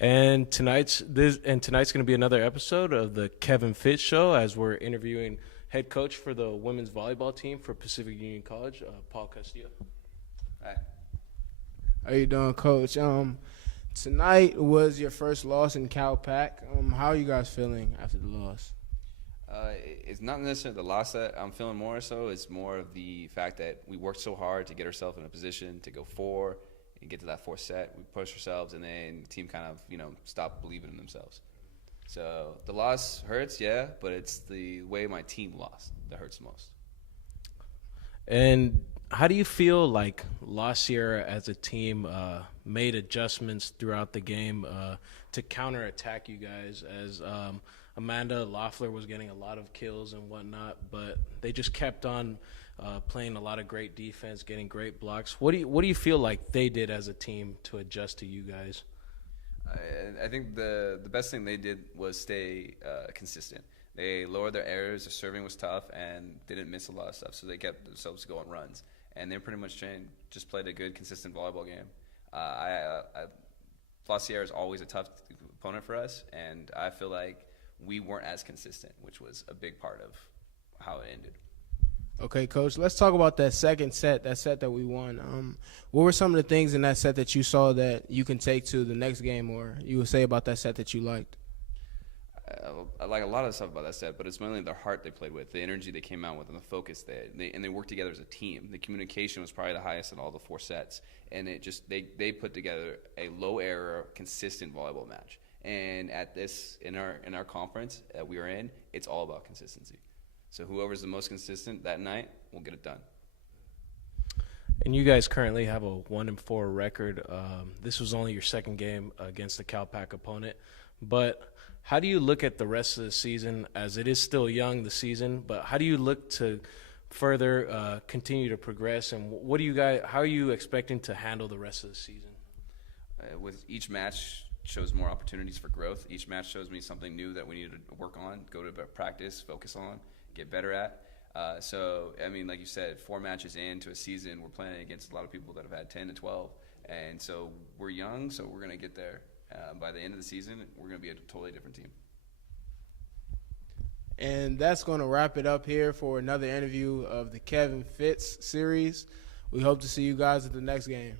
And tonight's going to be another episode of the Kevin Fitz Show as we're interviewing head coach for the women's volleyball team for Pacific Union College, Paul Castillo. Hi. How you doing, Coach? Tonight was your first loss in Cal Pac. How are you guys feeling after the loss? It's not necessarily the loss that I'm feeling more so. It's more of the fact that we worked so hard to get ourselves in a position to go four and get to that fourth set. We pushed ourselves, and then the team kind of, stopped believing in themselves. So the loss hurts, yeah, but it's the way my team lost that hurts most. And how do you feel like last year as a team made adjustments throughout the game to counterattack you guys as Amanda Loeffler was getting a lot of kills and whatnot, but they just kept on playing a lot of great defense, getting great blocks. What do you feel like they did as a team to adjust to you guys? I think the best thing they did was stay consistent. They lowered their errors. Their serving was tough, and they didn't miss a lot of stuff, so they kept themselves going runs. And they pretty much just played a good, consistent volleyball game. Flossier is always a tough opponent for us, and I feel like we weren't as consistent, which was a big part of how it ended. Okay, Coach, let's talk about that second set, that we won. What were some of the things in that set that you saw that you can take to the next game, or you would say about that set that you liked? I like a lot of stuff about that set, but it's mainly their heart they played with, the energy they came out with, and the focus they worked together as a team. The communication was probably the highest in all the four sets, and it just they put together a low error, consistent volleyball match. And at this in our conference that we are in, it's all about consistency. So whoever's the most consistent that night will get it done. And you guys currently have a 1-4 record. This was only your second game against the Cal Pac opponent, but how do you look at the rest of the season, as it is still young, the season, but how do you look to further continue to progress, and how are you expecting to handle the rest of the season? With each match shows more opportunities for growth. Each match shows me something new that we need to work on, go to practice, focus on, get better at. So, like you said, 4 matches into a season, we're playing against a lot of people that have had 10 to 12. And so we're young, so we're going to get there. By the end of the season, we're going to be a totally different team. And that's going to wrap it up here for another interview of the Kevin Fitz series. We hope to see you guys at the next game.